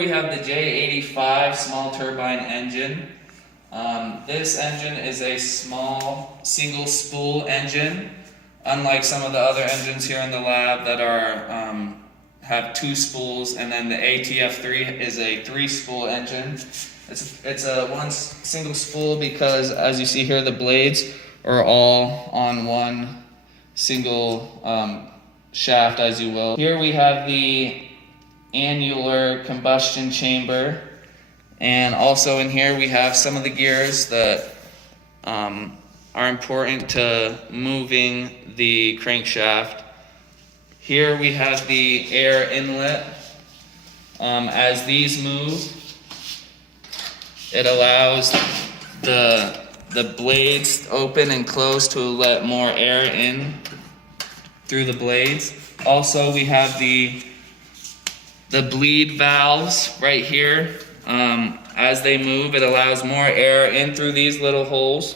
We have the J85 small turbine engine. This engine is a small single spool engine, unlike some of the other engines here in the lab that are have two spools, and then the ATF3 is a three spool engine. It's a one single spool because, as you see here, the blades are all on one single shaft, as you will. Here we have the annular combustion chamber, and also in here we have some of the gears that are important to moving the crankshaft. Here we have the air inlet. As these move, it allows the blades open and close to let more air in through the blades. Also, we have the bleed valves right here. As they move, it allows more air in through these little holes,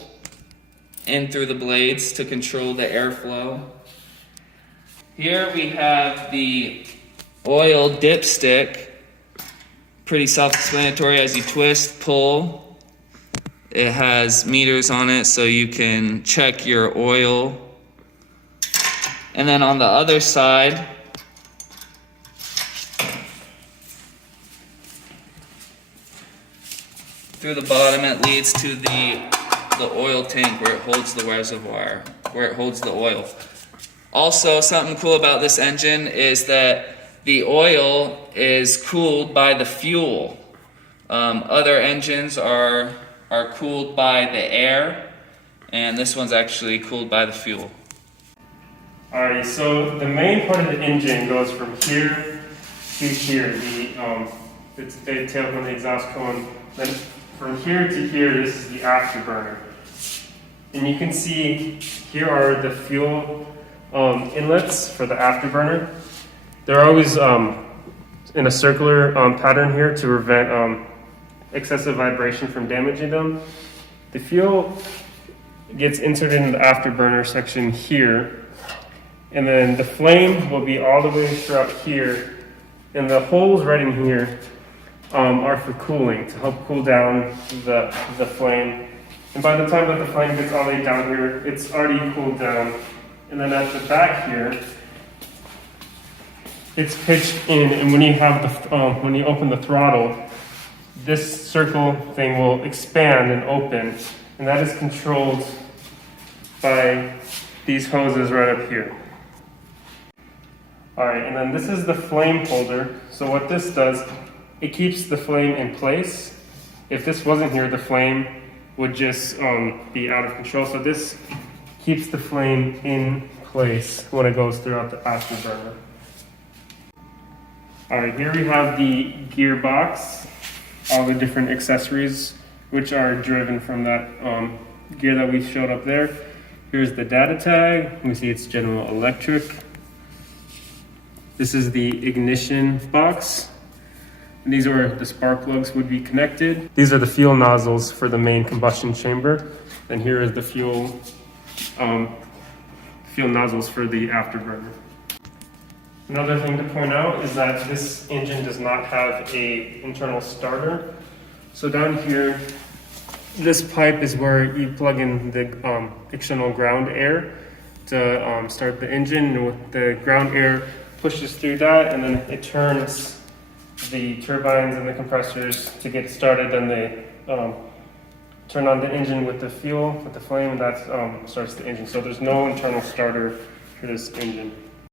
in through the blades to control the airflow. Here we have the oil dipstick. Pretty self-explanatory. As you twist, pull, it has meters on it so you can check your oil. And then on the other side, through the bottom, it leads to the oil tank where it holds the reservoir, where it holds the oil. Also, something cool about this engine is that the oil is cooled by the fuel. Other engines are cooled by the air, and this one's actually cooled by the fuel. Alright, so the main part of the engine goes from here to here. The tail cone, the exhaust cone. Then from here to here, this is the afterburner. And you can see here are the fuel inlets for the afterburner. They're always in a circular pattern here to prevent excessive vibration from damaging them. The fuel gets inserted in the afterburner section here, and then the flame will be all the way throughout here, and the holes right in here are for cooling, to help cool down the flame. And by the time that the flame gets all the way down here, it's already cooled down. And then at the back here, it's pitched in, and when you have when you open the throttle, this circle thing will expand and open, and that is controlled by these hoses right up here. All right, and then this is the flame holder. So what this does, it keeps the flame in place. If this wasn't here, the flame would just be out of control. So this keeps the flame in place when it goes throughout the afterburner. All right, here we have the gearbox, all the different accessories which are driven from that gear that we showed up there. Here's the data tag. We see it's General Electric. This is the ignition box. And these are the spark plugs would be connected. These are the fuel nozzles for the main combustion chamber. And here is the fuel nozzles for the afterburner. Another thing to point out is that this engine does not have an internal starter. So down here, this pipe is where you plug in the external ground air to start the engine. And the ground air pushes through that, and then it turns the turbines and the compressors to get started. Then they turn on the engine with the fuel, with the flame, and that starts the engine. So there's no internal starter for this engine.